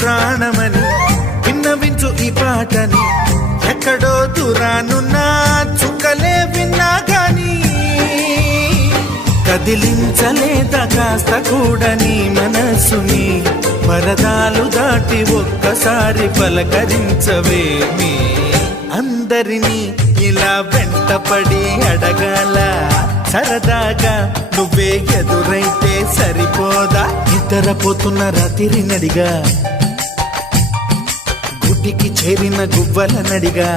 ప్రాణమని విన్నవించు ఈ పాటని ఎక్కడో దూరానున్నా చుక్కలే విన్నా గాని కదిలించలేదా కాస్త కూడా నీ మనసుని పరదాలు దాటి ఒక్కసారి పలకరించవేమి అందరినీ ఇలా వెంటపడి అడగాల సరదాగా నువ్వే ఎదురైతే సరిపోదా నిద్రపోతున్న రాత్రి నడిగా గుడికి చేరిన గువ్వల నడిగా